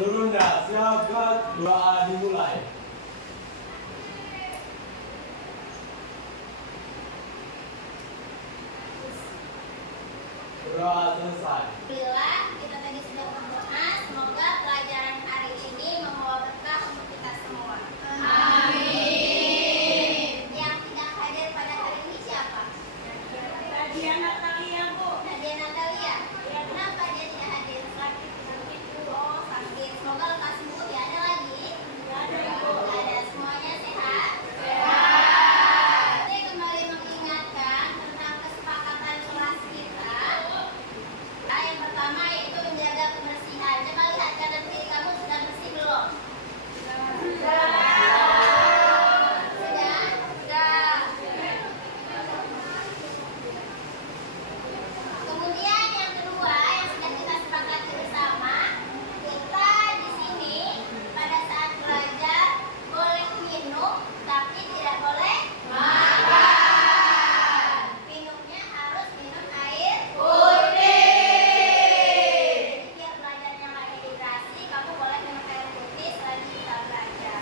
Seluruhnya siapkan, doa dimulai. Doa selesai. Bila kita tadi sudah berdoa, semoga pelajaran hari ini membawa berkah untuk kita semua. Amin. Yang tidak hadir pada hari ini siapa? Nadia Natalia, Bu. Nadia Natalia. Kenapa dia tidak hadir? Sakit. Oh, sakit. Semoga lekas sembuh ya. Ada lagi? Ada. Semuanya sehat? Sehat. Saya kembali mengingatkan tentang kesepakatan kelas kita. Yang pertama yaitu menjaga kebersihan. Coba lihat kanan kiri kamu sudah bersih belum? Sudah. Kemudian yang kedua yang sudah kita sepakati bersama, kita di sini pada saat belajar boleh minum tapi tidak boleh makan. Minumnya harus minum air putih. Jadi biar belajarnya nggak dehidrasi, kamu boleh minum air putih selagi kita belajar.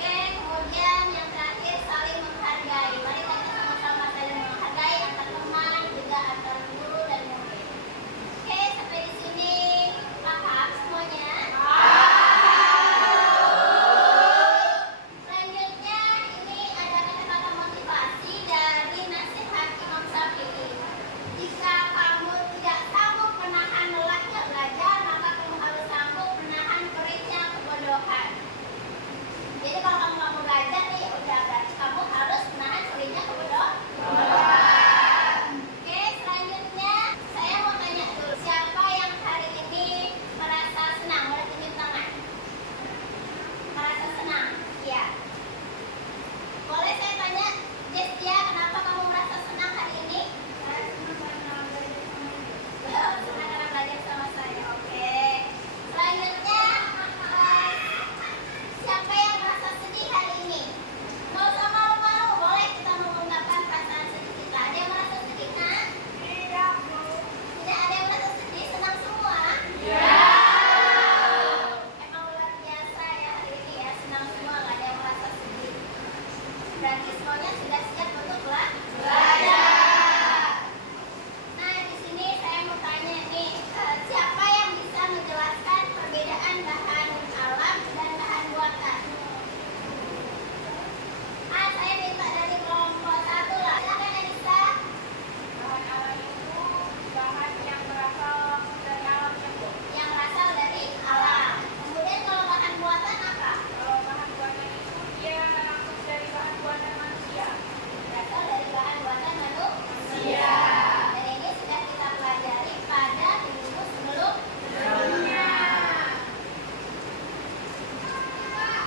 Oke, kemudian yang terakhir saling menghargai. Mari kita sama-sama saling menghargai antar teman, juga antar guru dan murid. Oke, sampai di sini paham semuanya? Selanjutnya ini ada kata-kata motivasi dari nasihat Imam Syafi'i. Jika kamu tidak sanggup menahan lelahnya belajar, maka kamu harus sanggup menahan perihnya kebodohan. Jadi kalau kamu nggak mau belajar nih, udah berarti kamu harus menahan perihnya kebodohan. Oke, selanjutnya saya mau tanya dulu, siapa yang hari ini merasa senang? Boleh tunjuk tangan. Merasa senang? Iya. Boleh saya tanya, Jestia, kenapa kamu merasa senang hari ini? Senang karena belajar sama saya. Oke. Selanjutnya, siapa yang merasa sedih hari ini? Nggak usah malu-malu, boleh kita mengungkapkan perasaan sedih kita. Ada yang merasa sedih, nak? Tidak, Bu. Tidak ada yang merasa sedih, senang semua? Iya. Emang luar biasa ya hari ini ya, senang semua, nggak ada yang merasa sedih. Berarti semuanya sudah siap untuk belajar. Nah, di sini saya mau tanya nih, siapa yang bisa menjelaskan perbedaan bahan alam dan bahan buatan? Saya minta dari kelompok 1 lah. Silakan Anissa. Bahan alam itu bahan yang berasal dari alam, ya, Bu. Yang berasal dari alam. Kemudian kalau bahan buatan apa? Kalau bahan buatan itu dia langsung dari bahan buatan manusia. Berasal dari bahan buatan manusia. Dan ini sudah kita pelajari pada minggu sebelumnya.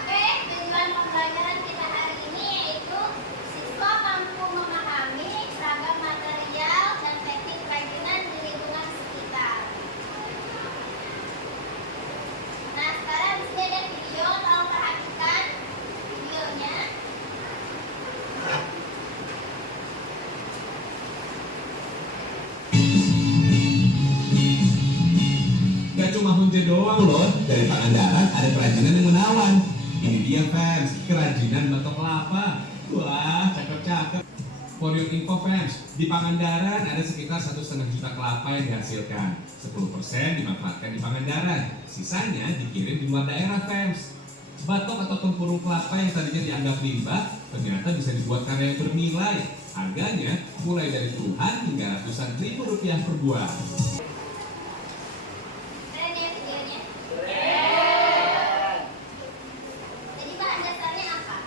Oke, tujuan pembelajaran kita hari ini yaitu siswa mampu memahami ragam material dan teknik kerajinan di lingkungan sekitar. Nah, sekarang di sini ada video, tolong perhatikan videonya. Gak cuma Hunje doang loh, dari Pangandaran ada kerajinan yang menawan. Ini dia fans, kerajinan batok kelapa. Wah, cakep-cakep. For your info fans, di Pangandaran ada sekitar 1,5 juta kelapa yang dihasilkan. 10% dimanfaatkan di Pangandaran, sisanya dikirim di luar daerah fans. Batok atau tempurung kelapa yang tadinya dianggap limbah, ternyata bisa dibuat karya yang bernilai. Harganya mulai dari puluhan hingga ratusan ribu rupiah per buah. Keren ya videonya? Jadi bahan dasarnya apa?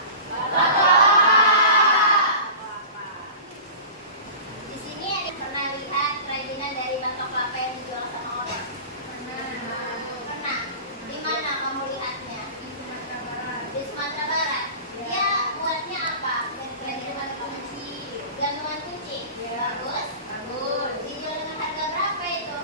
Di sini ada pernah lihat kerajinan dari batok kelapa yang dijual sama orang? Pernah. Di mana kamu lihatnya? Di Sumatera Barat. Dia buatnya apa? Gantungan kunci. Bagus. Dijual dengan harga berapa itu?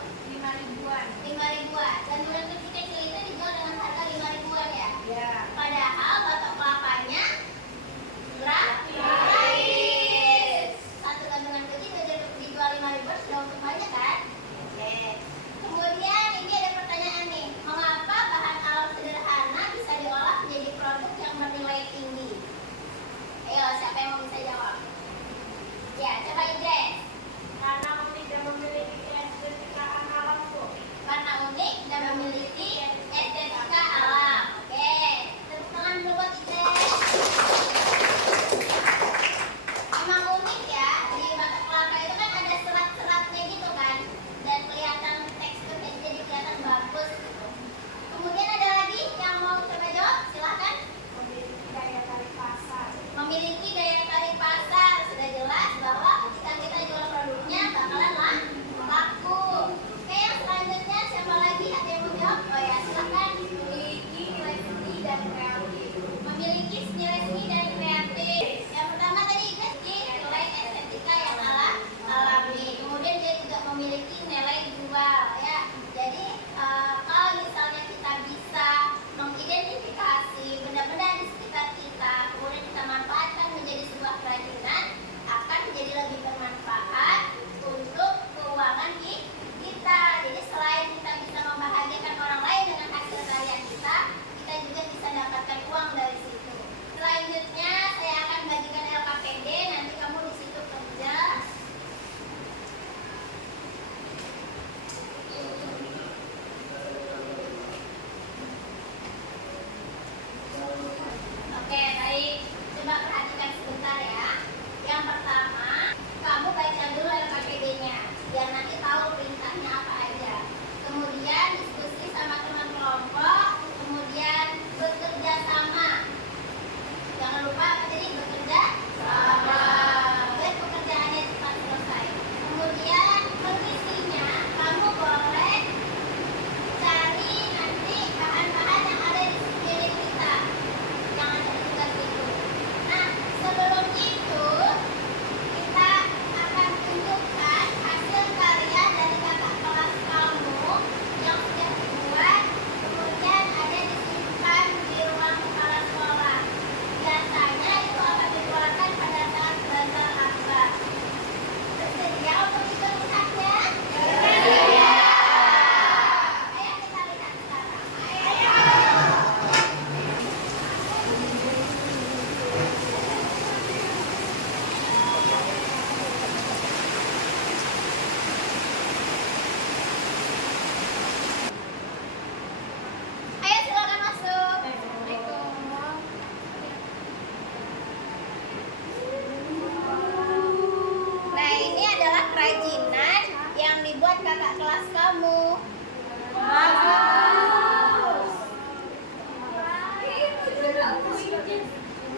buat kakak kelas kamu?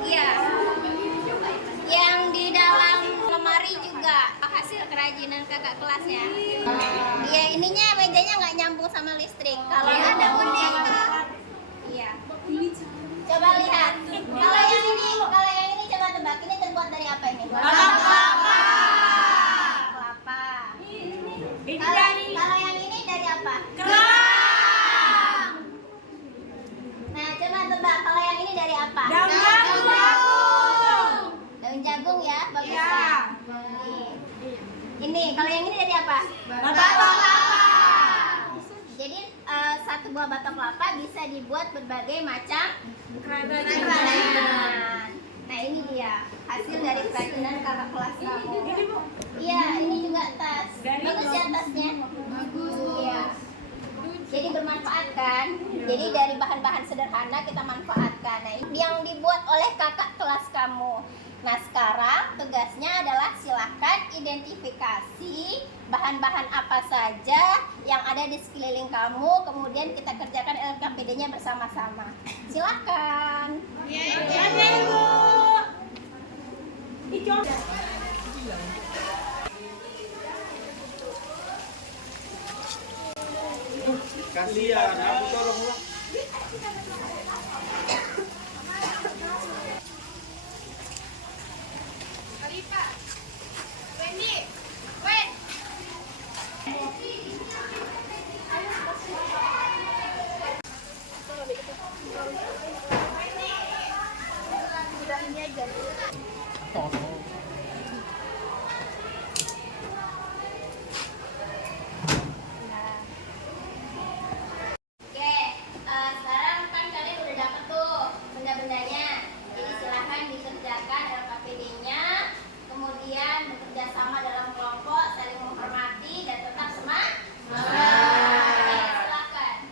Iya. Yang di dalam lemari juga hasil kerajinan kakak kelasnya. Iya, ininya mejanya nggak nyambung sama listrik. Kalau ada unik, iya. Coba lihat. Kalau yang ini coba tebak. Ini terbuat dari apa ini? Kelapa. Kalau yang ini dari apa? Kerang. Nah, coba tebak. Kalau yang ini dari apa? Daun jagung. Daun jagung ya, bagus ya. Ini, kalau yang ini dari apa? Batok kelapa. Jadi satu buah batok kelapa bisa dibuat berbagai macam kerajinan. Nah, ini dia hasil dari kerajinan kakak kelas kamu. Iya, ini juga tas. Bagus ya tasnya. Iya. Jadi bermanfaat kan? Jadi dari bahan-bahan sederhana kita manfaatkan. Nah, ini yang dibuat oleh kakak kelas kamu. Nah, sekarang tugasnya adalah silakan identifikasi bahan-bahan apa saja yang ada di sekeliling kamu, kemudian kita kerjakan LKPD-nya bersama-sama. Silakan. Ya, Ibu. Kasihan, aku dorong lah. Alifa, Wendy, Wen. Udah ini aja. Oke, sekarang kan kalian udah dapet tuh benda-bendanya. Jadi silahkan dikerjakan LKPD-nya, kemudian bekerja sama dalam kelompok, saling menghormati dan tetap semangat. Oke, silakan.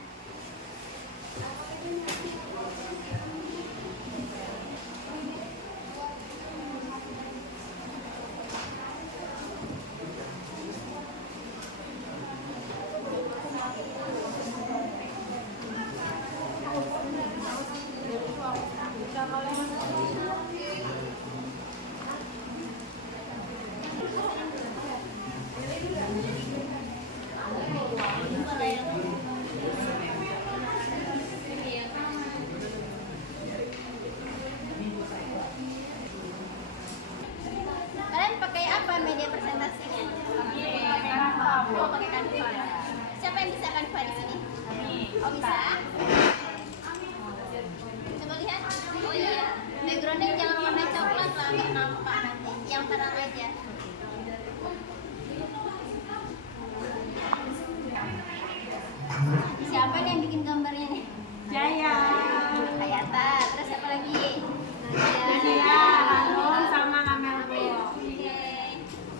Kalian pakai apa media presentasinya? Oh, pakai Canva. Siapa yang bisa Canva di sini? Oh, bisa? Coba lihat. Oh iya, backgroundnya jangan warna coklat lah, nggak nampak nanti. Yang terang aja. Siapa nih yang bikin gambarnya nih? Jaya. Hayata. Terus siapa lagi? Jaya, Hanum sama Kamelbu. Oke.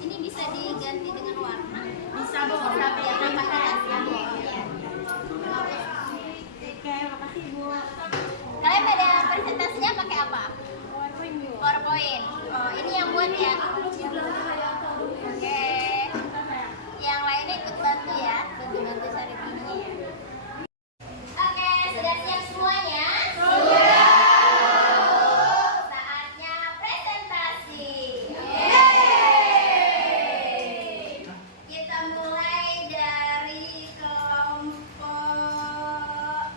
Ini bisa diganti dengan warna? Bisa, Bu. Yang nampak jelas ya, Bu. Iya. Oke, makasih, Bu. Kalian media presentasinya pakai apa? PowerPoint, Bu. PowerPoint. Oh, ini yang buat ya. Oke. Yang lainnya ikut bantu ya, bantu cari ininya ya. Oke, sudah siap semuanya? Sudah. Saatnya presentasi. Yeay. Kita mulai dari kelompok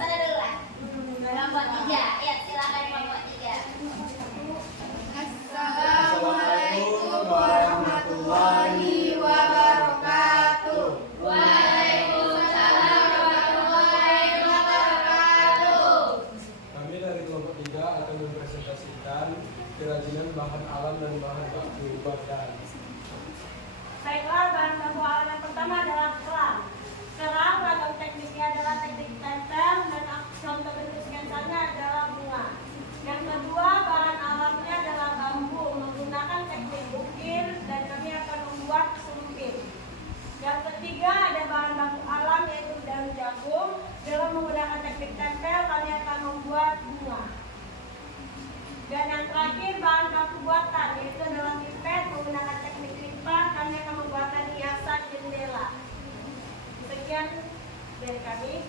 sana dulu lah. Kelompok 3. Ya, silakan kelompok 3. Assalamualaikum warahmatullahi wabarakatuh. Waalaikumsalam warahmatullahi wabarakatuh. Kami dari kelompok 3 akan mempresentasikan kerajinan bahan alam dan bahan baku badan. Baiklah, bahan baku alam yang pertama adalah kerang. Kerang, ragam tekniknya adalah teknik tempel dan contoh bentuk sketsanya adalah bunga. Yang kedua, bahan alamnya adalah bambu menggunakan teknik ukir dan kami akan membuat sumpit. Yang ketiga, ada bahan baku alam yaitu daun jagung. Dalam menggunakan teknik tempel, kami akan membuat bunga. Dan yang terakhir, bahan baku buatan yaitu adalah pipet menggunakan teknik Sekian dari kami.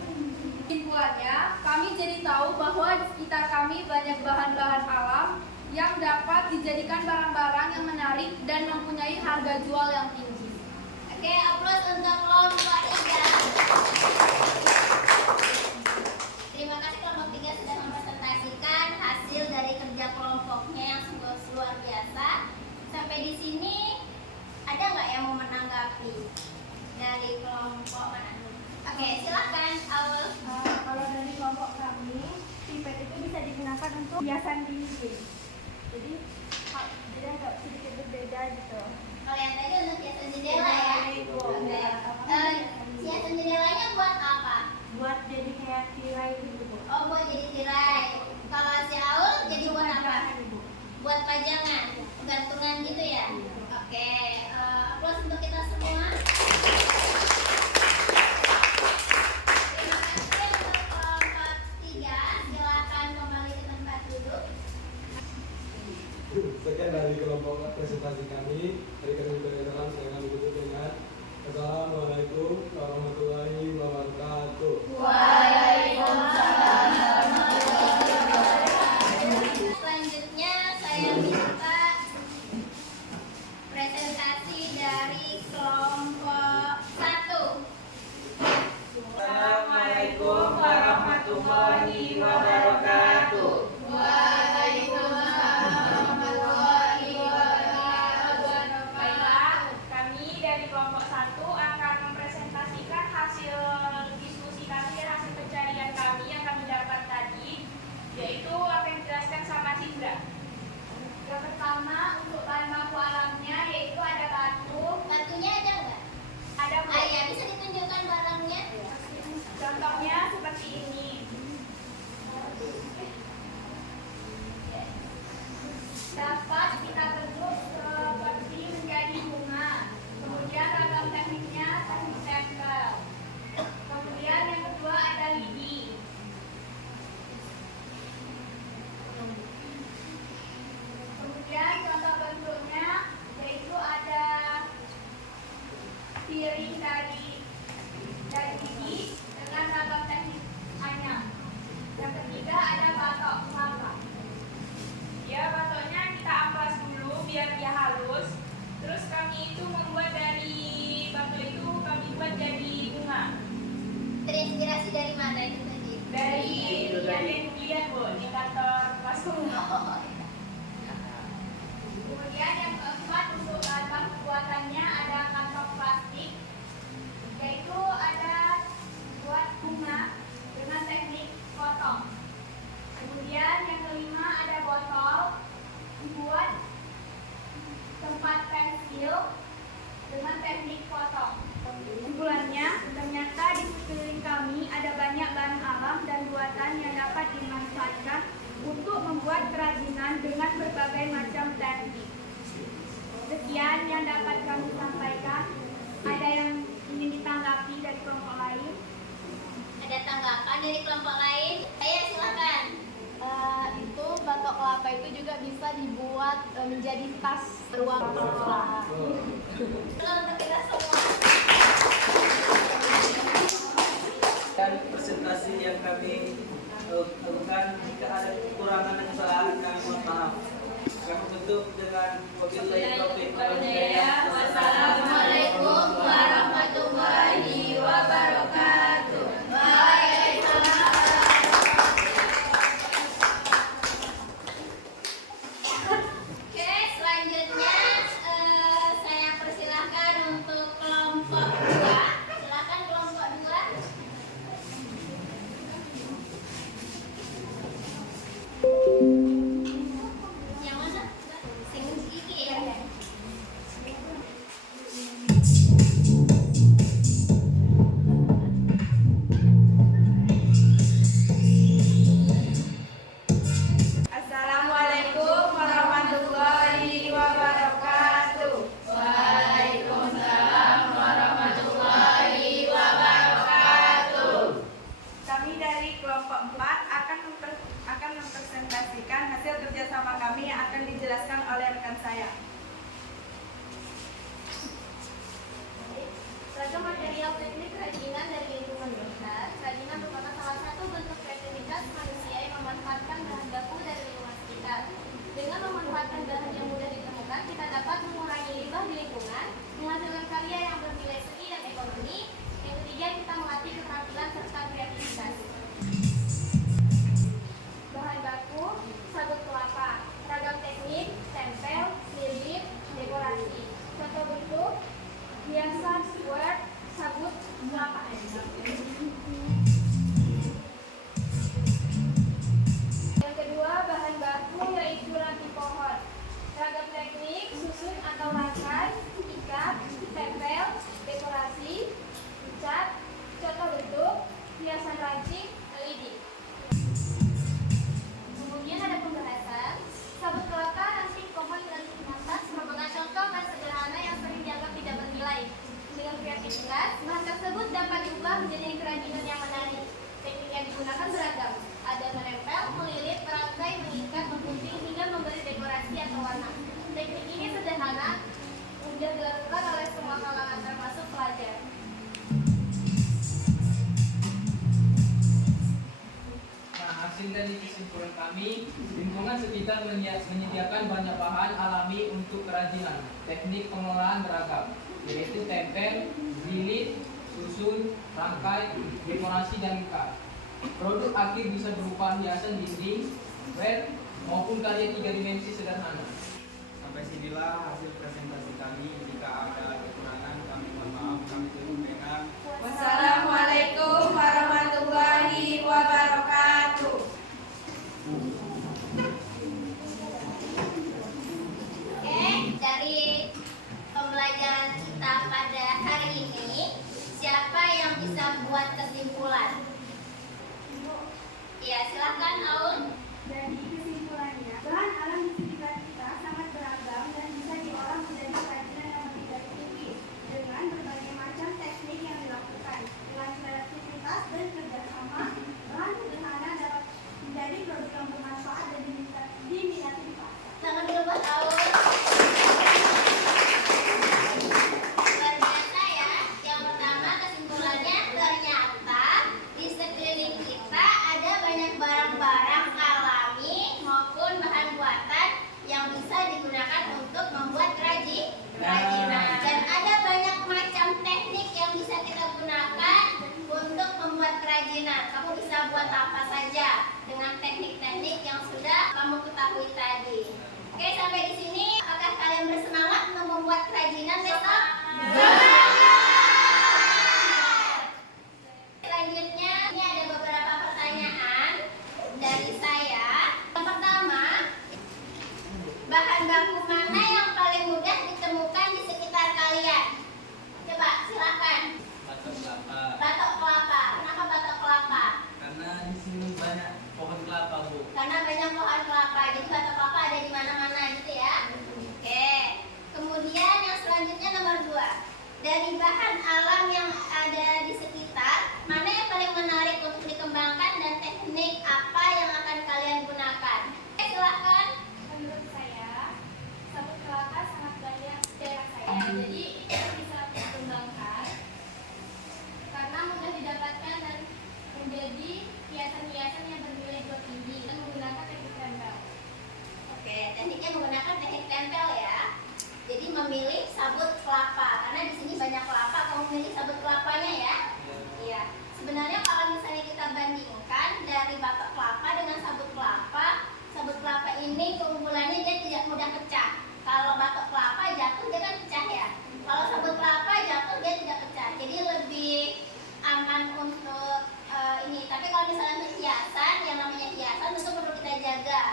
Kesimpulannya, kami jadi tahu bahwa di sekitar kami banyak bahan-bahan alam yang dapat dijadikan barang-barang yang menarik dan mempunyai harga jual yang tinggi. Oke, aplaus untuk kelompok 3. Terima kasih kelompok 3 sudah mempresentasikan hasil dari kerja kelompoknya yang sungguh luar biasa. Sampai di sini ada nggak yang mau menanggapi dari kelompok mana? Oke, silakan Aul. Kalau dari kelompok kami, pipet itu bisa digunakan untuk hiasan dinding. Jadi agak sedikit berbeda gitu. Kalau yang tadi untuk hiasan jendela ya. Oke. Hiasan jendelanya buat apa? Buat jadi kayak tirai gitu, Bu. Oh, buat jadi tirai. Kalau si Aul jadi buat apa? Pajangan, Bu. Buat pajangan, gantungan gitu ya. Oke, aplaus untuk kita semua. Terima kasih untuk kelompok 3. Silakan kembali ke tempat duduk. Sekian dari kelompok presentasi kami. Dari kami berkenalan, saya akan tutup dengan Assalamualaikum warahmatullahi wabarakatuh. Selanjutnya saya minta presentasi dari kelompok 1. Assalamualaikum warahmatullahi wabarakatuh. Baiklah, kami dari kelompok 1 akan mempresentasikan hasil diskusi kami dan hasil pencarian kami yang kami dapat tadi, yaitu apa yang dijelaskan sama Cindra. Yang pertama, untuk bahan baku alamnya yaitu ada batu. Batunya ada nggak? Ada Bu. Ah ya, bisa ditunjukkan barangnya? Contohnya seperti ini. Dapat kita bentuk seperti menjadi bunga. Kemudian ragam tekniknya teknik tempel. Kemudian yang kedua ada lidi. Kemudian contoh bentuknya yaitu ada piring dari lidi dengan ragam teknik anyam. Yang ketiga ada batok kelapa. Ya, batoknya kita amplas dulu biar dia halus. Terus kami itu membuat dari batok itu kami buat jadi bunga. Terinspirasi dari mana itu tadi? Dari yang dilihat Bu di kantor kelasku. Oh, Kemudian yang keempat untuk bahan baku buatannya ada kantong plastik, yaitu ada buat bunga dengan teknik potong. Kemudian yang kelima ada botol buat tempat pensil dengan teknik potong. Kesimpulannya, ternyata di sekeliling kami ada banyak bahan alam dan buatan yang dapat dimanfaatkan untuk membuat kerajinan dengan berbagai macam teknik. Sekian yang dapat kami sampaikan. Ada yang ingin ditanggapi dari kelompok lain? ada tanggapan dari kelompok lain? Saya silakan. Itu batok kelapa itu juga bisa dibuat menjadi tas ruang sekolah. Kalau untuk kita semua. Dan presentasi yang kami lakukan, jika ada kekurangan dan kesalahan kami mohon maaf. Kami tutup dengan wabillahi taufiq wal hidayah. Assalamualaikum warahmatullahi wabarakatuh. Oke, selanjutnya saya persilahkan untuk kelompok 2. Silakan kelompok 2. Yang mana? Sing gigi ya? Assalamualaikum warahmatullahi wabarakatuh. Waalaikumsalam warahmatullahi wabarakatuh. Kami dari kelompok 4 akan mempresentasikan hasil kerjasama kami yang akan dijelaskan oleh rekan saya. Ragam material teknik kerajinan dari warna. Teknik ini sederhana, mudah dilakukan oleh semua kalangan termasuk pelajar. Nah, hasil dari kesimpulan kami, lingkungan sekitar menyediakan banyak bahan alami untuk kerajinan. Teknik pengelolaan beragam, yaitu tempel, jilid, susun, rangkai, dekorasi, dan ikat. Produk akhir bisa berupa hiasan dinding, web, maupun karya 3 dimensi sederhana. Sampai sinilah hasil presentasi kami. Jika ada kekurangan, kami mohon maaf. Kami tutup dengan Wassalamualaikum warahmatullahi wabarakatuh. Oke, dari pembelajaran kita pada hari ini, siapa yang bisa buat kesimpulan? Ya, silahkan Aul. Dari kesimpulannya, bahan alam di sekitar kita sangat beragam dan bisa diolah menjadi kerajinan yang lebih dari tinggi dengan berbagai macam teknik yang dilakukan. Dengan kreativitas dan kerjasama, bahan sederhana dapat menjadi produk yang bermanfaat dan diminati di pasar. Tangan dulu buat Aul. Luar biasa ya. Yang pertama kesimpulannya, ternyata di sekeliling kita ada banyak barang-barang alami maupun bahan buatan yang bisa digunakan untuk membuat kerajinan. Dan ada banyak macam teknik yang bisa kita gunakan untuk membuat kerajinan. Kamu bisa buat apa saja dengan teknik-teknik yang sudah kamu ketahui tadi. Oke, sampai di sini. Apakah kalian bersemangat untuk membuat kerajinan besok? Selanjutnya, ini ada beberapa pertanyaan dari saya. Yang pertama, bahan baku mana yang paling mudah ditemukan di sekitar kalian? Coba, silakan. Batok kelapa. Batok kelapa. Kenapa batok kelapa? Karena di sini banyak pohon kelapa, Bu. Karena banyak pohon kelapa, jadi batok kelapa ada di mana-mana gitu ya. Oke. Kemudian yang selanjutnya nomor 2. Dari bahan alam yang ada di sekitar, mana yang paling menarik untuk dikembangkan dan teknik apa yang akan kalian gunakan? Oke, silahkan. Menurut saya, sabut kelapa sangat banyak di daerah saya, jadi itu bisa dikembangkan karena mudah didapatkan dan menjadi hiasan-hiasan yang bernilai jual tinggi dan menggunakan teknik tempel. Oke, tekniknya menggunakan teknik tempel ya. Jadi memilih sabut kelapa, karena di sini banyak kelapa, kamu memilih sabut kelapanya ya. Iya. Sebenarnya kalau misalnya kita bandingkan dari batok kelapa dengan sabut kelapa ini keunggulannya dia tidak mudah pecah. Kalau batok kelapa jatuh dia kan pecah ya. Kalau sabut kelapa jatuh dia tidak pecah. Jadi lebih aman untuk ini. Tapi kalau misalnya untuk hiasan, yang namanya hiasan tentu perlu kita jaga.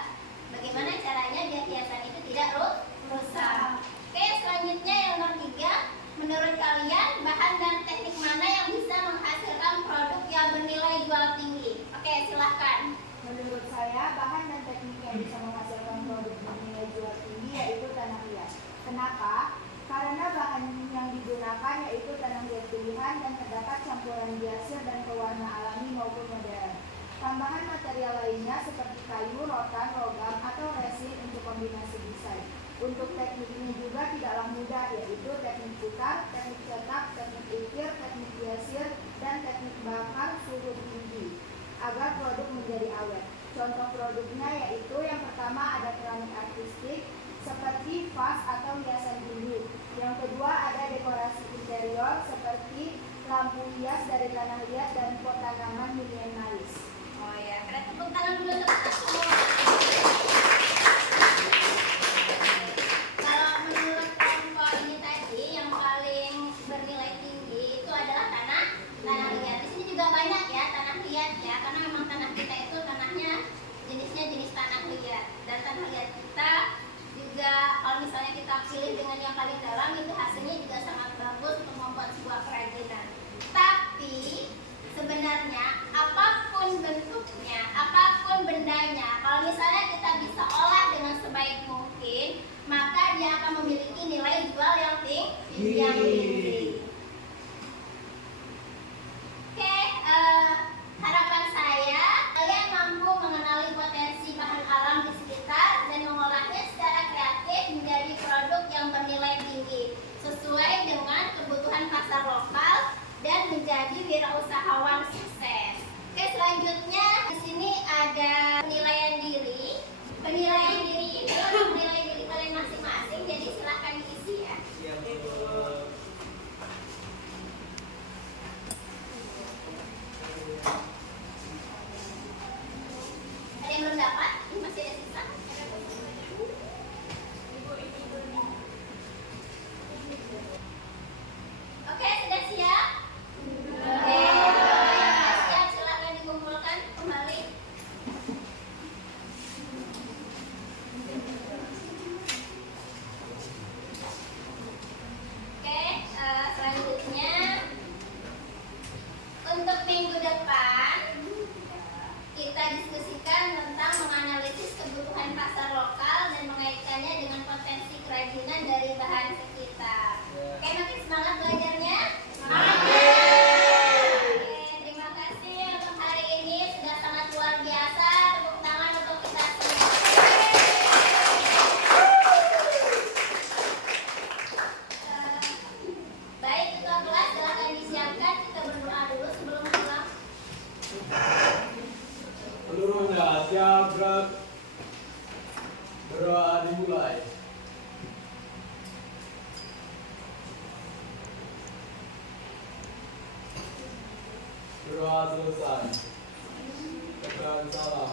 Bagaimana caranya biar hiasan itu tidak rusak. Oke, selanjutnya yang nomor 3. Menurut kalian bahan dan teknik mana yang bisa menghasilkan produk yang bernilai jual tinggi? Oke, silahkan. Menurut saya, bahan dan teknik yang bisa menghasilkan produk bernilai jual tinggi yaitu tanah liat. Kenapa? Karena bahan yang digunakan yaitu tanah liat pilihan dan terdapat campuran biasir dan pewarna alami maupun modern. Tambahan material lainnya seperti kayu, rotan, logam, atau resin untuk kombinasi desain. Untuk tekniknya juga tidaklah mudah, yaitu teknik putar, teknik cetak, teknik ukir, teknik biasir, dan teknik bakar suhu tinggi agar produk menjadi awet. Contoh produknya yaitu yang pertama ada keramik artistik seperti vas atau hiasan dinding. Yang kedua ada dekorasi interior seperti lampu hias dari tanah liat dan pot tanaman minimalis. Oh ya, keren, tepuk tangan dulu teman-teman semua. Kalau menurut kelompok ini tadi yang paling bernilai tinggi itu adalah tanah liat. Di sini juga banyak ya tanah liat ya, karena memang tanah kita itu tanahnya jenisnya jenis tanah liat. Dan tanah liat kita juga kalau misalnya kita pilih dengan yang paling dalam itu hasilnya juga sangat bagus untuk membuat sebuah kerajinan. Tapi sebenarnya apapun bentuknya, apapun bendanya, kalau misalnya kita bisa olah dengan sebaik mungkin, maka dia akan memiliki nilai jual yang tinggi. Oke, harapan saya kalian mampu mengenali potensi bahan alam di sekitar dan mengolahnya secara kreatif kerajinan dari bahan sekitar. Ya. Oke, makin semangat belajarnya? Terima kasih untuk hari ini sudah sangat luar biasa. Tepuk tangan untuk kita semua. Baik, ketua kelas silakan disiapkan. Kita berdoa dulu sebelum pulang. Seluruhnya siap gerak. Berdoa dimulai. Berdoa selesai. Tekan salam.